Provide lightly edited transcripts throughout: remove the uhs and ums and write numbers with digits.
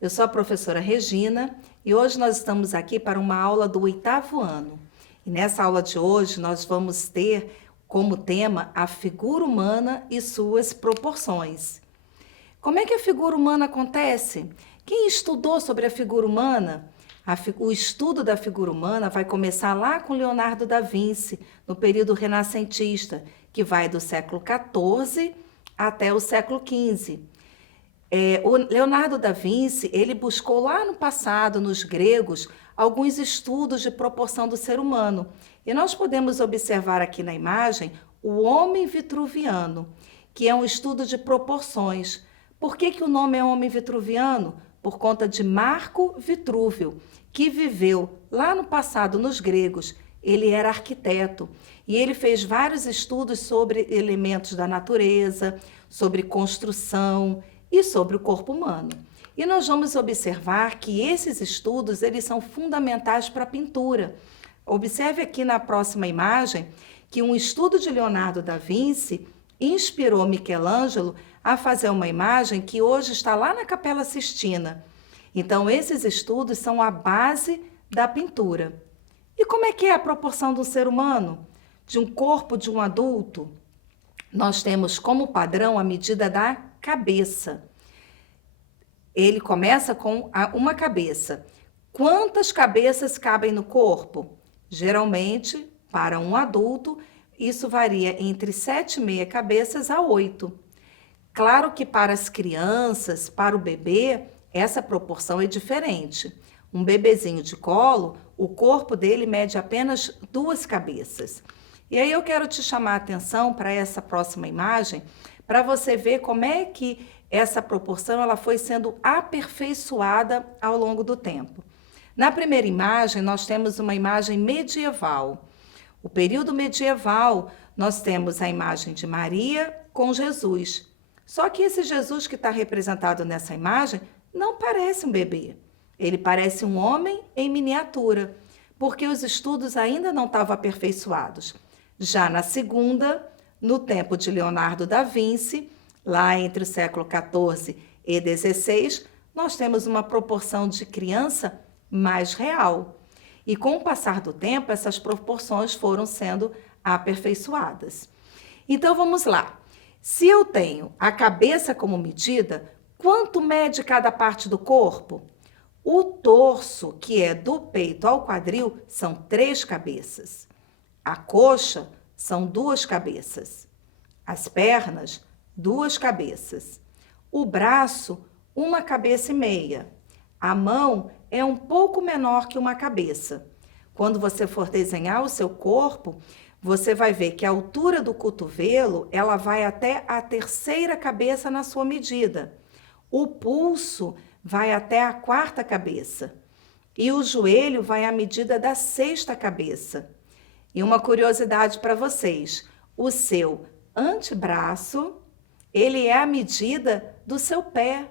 Eu sou a professora Regina e hoje nós estamos aqui para uma aula do 8º ano. E nessa aula de hoje nós vamos ter como tema a figura humana e suas proporções. Como é que a figura humana acontece? Quem estudou sobre a figura humana? O estudo da figura humana vai começar lá com Leonardo da Vinci, no período renascentista, que vai do século XIV até o século XV. O Leonardo da Vinci, ele buscou lá no passado, nos gregos, alguns estudos de proporção do ser humano. E nós podemos observar aqui na imagem o homem vitruviano, que é um estudo de proporções. Por que o nome é homem vitruviano? Por conta de Marco Vitrúvio, que viveu lá no passado nos gregos. Ele era arquiteto e ele fez vários estudos sobre elementos da natureza, sobre construção e sobre o corpo humano. E nós vamos observar que esses estudos eles são fundamentais para a pintura. Observe aqui na próxima imagem que um estudo de Leonardo da Vinci inspirou Michelangelo a fazer uma imagem que hoje está lá na Capela Sistina. Então, esses estudos são a base da pintura. E como é que é a proporção do ser humano? De um corpo de um adulto? Nós temos como padrão a medida da cabeça. Ele começa com uma cabeça. Quantas cabeças cabem no corpo? Geralmente, para um adulto, isso varia entre 7,5 cabeças a 8. Claro que para as crianças, para o bebê, essa proporção é diferente. Um bebezinho de colo, o corpo dele mede apenas 2 cabeças. E aí eu quero te chamar a atenção para essa próxima imagem, para você ver como é que essa proporção ela foi sendo aperfeiçoada ao longo do tempo. Na primeira imagem, nós temos uma imagem medieval. O período medieval, nós temos a imagem de Maria com Jesus. Só que esse Jesus que está representado nessa imagem não parece um bebê. Ele parece um homem em miniatura, porque os estudos ainda não estavam aperfeiçoados. Já na segunda, no tempo de Leonardo da Vinci, lá entre o século XIV e XVI, nós temos uma proporção de criança mais real. E com o passar do tempo, essas proporções foram sendo aperfeiçoadas. Então vamos lá. Se eu tenho a cabeça como medida, quanto mede cada parte do corpo? O torso, que é do peito ao quadril, são 3 cabeças. A coxa são 2 cabeças. As pernas, 2 cabeças. O braço, 1,5 cabeça. A mão é um pouco menor que uma cabeça. Quando você for desenhar o seu corpo, você vai ver que a altura do cotovelo, ela vai até a 3ª cabeça na sua medida. O pulso vai até a 4ª cabeça. E o joelho vai à medida da 6ª cabeça. E uma curiosidade para vocês, o seu antebraço, ele é a medida do seu pé.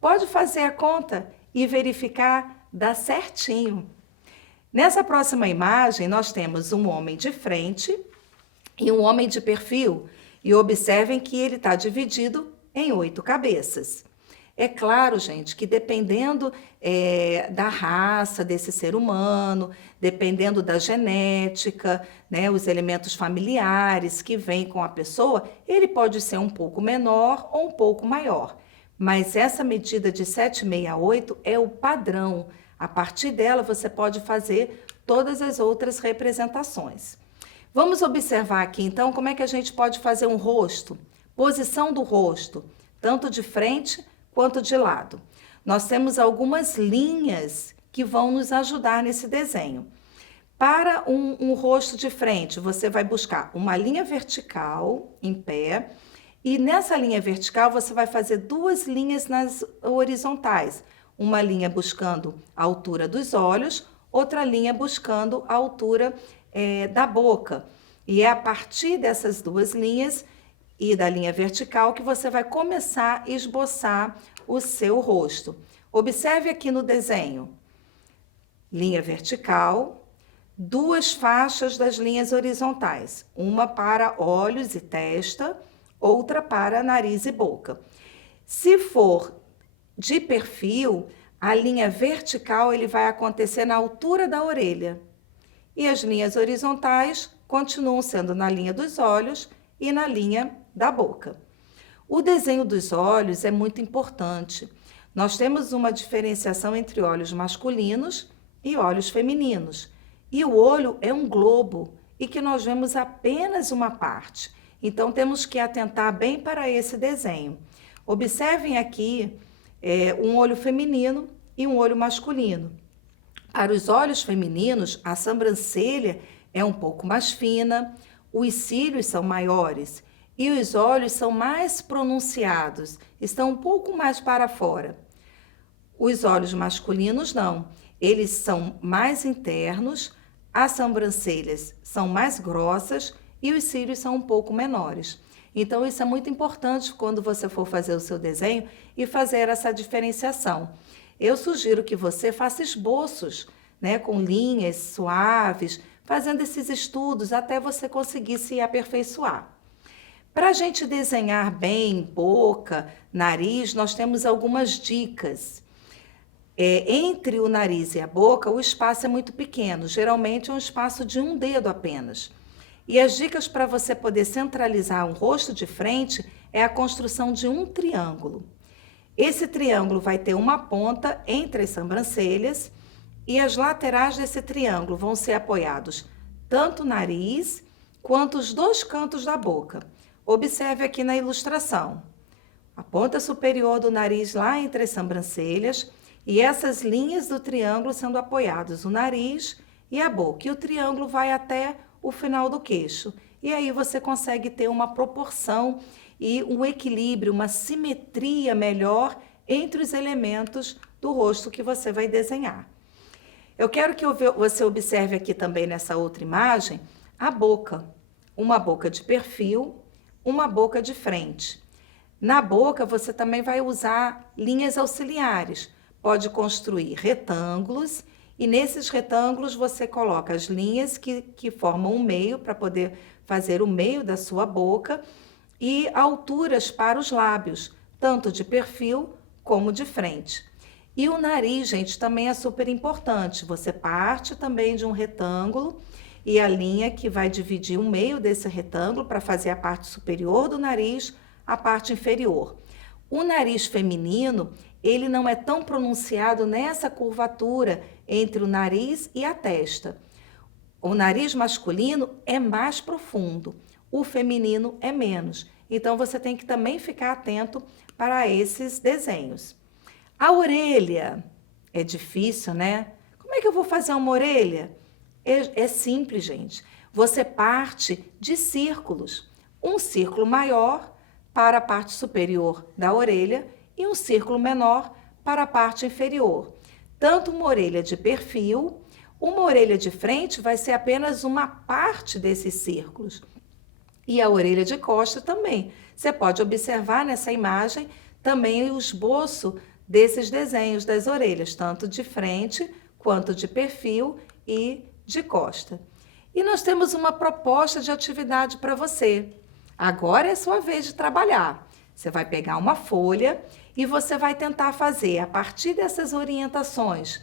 Pode fazer a conta e verificar, dá certinho. Nessa próxima imagem, nós temos um homem de frente e um homem de perfil. E observem que ele está dividido em 8 cabeças. É claro, gente, que dependendo da raça desse ser humano, dependendo da genética, né, os elementos familiares que vêm com a pessoa, ele pode ser um pouco menor ou um pouco maior. Mas essa medida de 7,5 a 8 é o padrão. A partir dela, você pode fazer todas as outras representações. Vamos observar aqui, então, como é que a gente pode fazer um rosto. Posição do rosto, tanto de frente quanto de lado. Nós temos algumas linhas que vão nos ajudar nesse desenho. Para um rosto de frente, você vai buscar uma linha vertical em pé e nessa linha vertical você vai fazer 2 linhas nas horizontais. Uma linha buscando a altura dos olhos, outra linha buscando a altura da boca. E é a partir dessas 2 linhas e da linha vertical que você vai começar a esboçar o seu rosto. Observe aqui no desenho. Linha vertical, 2 faixas das linhas horizontais. Uma para olhos e testa, outra para nariz e boca. Se for de perfil, a linha vertical ele vai acontecer na altura da orelha. E as linhas horizontais continuam sendo na linha dos olhos e na linha da boca. O desenho dos olhos é muito importante. Nós temos uma diferenciação entre olhos masculinos e olhos femininos. E o olho é um globo e que nós vemos apenas uma parte. Então, temos que atentar bem para esse desenho. Observem aqui um olho feminino e um olho masculino. Para os olhos femininos, a sobrancelha é um pouco mais fina, os cílios são maiores e os olhos são mais pronunciados, estão um pouco mais para fora. Os olhos masculinos não, eles são mais internos, as sobrancelhas são mais grossas e os cílios são um pouco menores. Então, isso é muito importante quando você for fazer o seu desenho e fazer essa diferenciação. Eu sugiro que você faça esboços, né, com linhas suaves, fazendo esses estudos até você conseguir se aperfeiçoar. Para a gente desenhar bem boca, nariz, nós temos algumas dicas. Entre o nariz e a boca, o espaço é muito pequeno, geralmente é um espaço de um dedo apenas. E as dicas para você poder centralizar um rosto de frente é a construção de um triângulo. Esse triângulo vai ter uma ponta entre as sobrancelhas e as laterais desse triângulo vão ser apoiados tanto o nariz quanto os dois cantos da boca. Observe aqui na ilustração. A ponta superior do nariz lá entre as sobrancelhas e essas linhas do triângulo sendo apoiados o nariz e a boca. E o triângulo vai até o final do queixo. E aí você consegue ter uma proporção e um equilíbrio, uma simetria melhor entre os elementos do rosto que você vai desenhar. Eu quero que você observe aqui também nessa outra imagem a boca. Uma boca de perfil, uma boca de frente. Na boca você também vai usar linhas auxiliares. Pode construir retângulos e nesses retângulos você coloca as linhas que formam um meio para poder fazer o meio da sua boca e alturas para os lábios, tanto de perfil como de frente. E o nariz, gente, também é super importante. Você parte também de um retângulo e a linha que vai dividir o meio desse retângulo para fazer a parte superior do nariz, a parte inferior. O nariz feminino, ele não é tão pronunciado nessa curvatura entre o nariz e a testa. O nariz masculino é mais profundo, o feminino é menos. Então, você tem que também ficar atento para esses desenhos. A orelha é difícil, né? Como é que eu vou fazer uma orelha? É simples, gente. Você parte de círculos. Um círculo maior para a parte superior da orelha e um círculo menor para a parte inferior. Tanto uma orelha de perfil, uma orelha de frente vai ser apenas uma parte desses círculos. E a orelha de costa também. Você pode observar nessa imagem também o esboço desses desenhos das orelhas, tanto de frente quanto de perfil e de costa. E nós temos uma proposta de atividade para você. Agora é sua vez de trabalhar. Você vai pegar uma folha e você vai tentar fazer, a partir dessas orientações,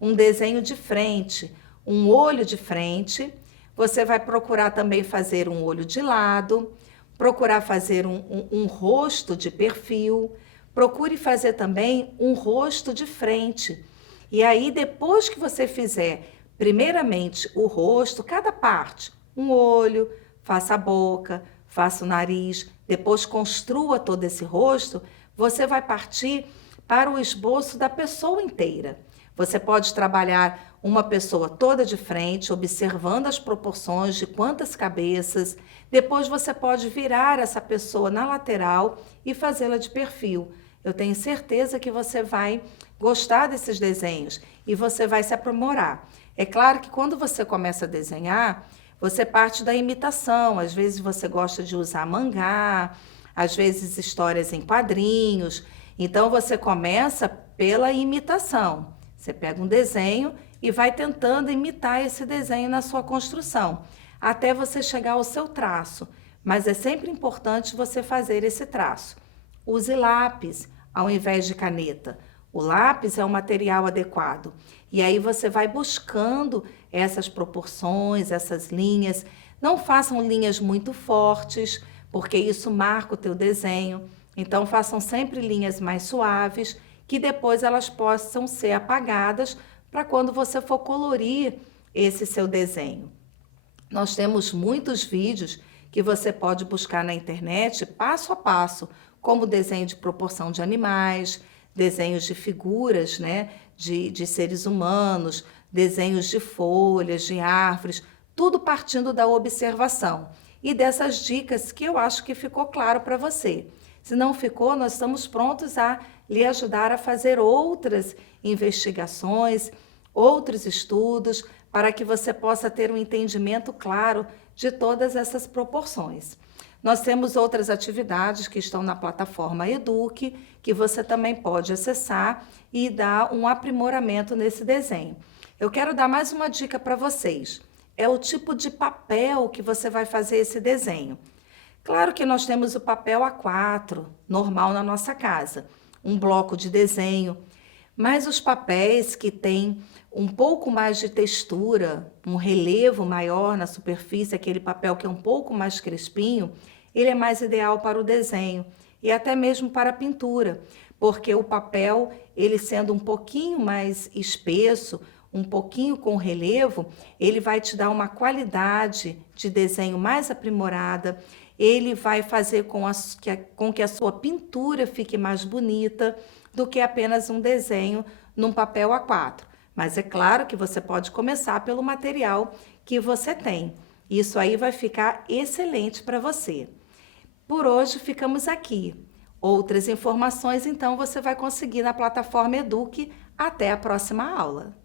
um desenho de frente, um olho de frente. Você vai procurar também fazer um olho de lado, procurar fazer um rosto de perfil, procure fazer também um rosto de frente. E aí, depois que você fizer, primeiramente, o rosto, cada parte, um olho, faça a boca, faça o nariz, depois construa todo esse rosto, você vai partir para o esboço da pessoa inteira. Você pode trabalhar uma pessoa toda de frente, observando as proporções de quantas cabeças. Depois você pode virar essa pessoa na lateral e fazê-la de perfil. Eu tenho certeza que você vai gostar desses desenhos e você vai se aprimorar. É claro que quando você começa a desenhar, você parte da imitação. Às vezes você gosta de usar mangá, às vezes histórias em quadrinhos. Então você começa pela imitação. Você pega um desenho e vai tentando imitar esse desenho na sua construção, até você chegar ao seu traço. Mas é sempre importante você fazer esse traço. Use lápis, ao invés de caneta. O lápis é o material adequado. E aí você vai buscando essas proporções, essas linhas. Não façam linhas muito fortes, porque isso marca o teu desenho. Então façam sempre linhas mais suaves, que depois elas possam ser apagadas para quando você for colorir esse seu desenho. Nós temos muitos vídeos que você pode buscar na internet passo a passo, como desenho de proporção de animais, desenhos de figuras, né, de seres humanos, desenhos de folhas, de árvores, tudo partindo da observação e dessas dicas que eu acho que ficou claro para você. Se não ficou, nós estamos prontos a lhe ajudar a fazer outras investigações, outros estudos, para que você possa ter um entendimento claro de todas essas proporções. Nós temos outras atividades que estão na plataforma Eduque, que você também pode acessar e dar um aprimoramento nesse desenho. Eu quero dar mais uma dica para vocês. É o tipo de papel que você vai fazer esse desenho. Claro que nós temos o papel A4, normal na nossa casa, um bloco de desenho, mas os papéis que têm um pouco mais de textura, um relevo maior na superfície, aquele papel que é um pouco mais crespinho, ele é mais ideal para o desenho e até mesmo para a pintura, porque o papel, ele sendo um pouquinho mais espesso, um pouquinho com relevo, ele vai te dar uma qualidade de desenho mais aprimorada, ele vai fazer com que a sua pintura fique mais bonita do que apenas um desenho num papel A4. Mas é claro que você pode começar pelo material que você tem. Isso aí vai ficar excelente para você. Por hoje ficamos aqui. Outras informações, então, você vai conseguir na plataforma Eduque. Até a próxima aula.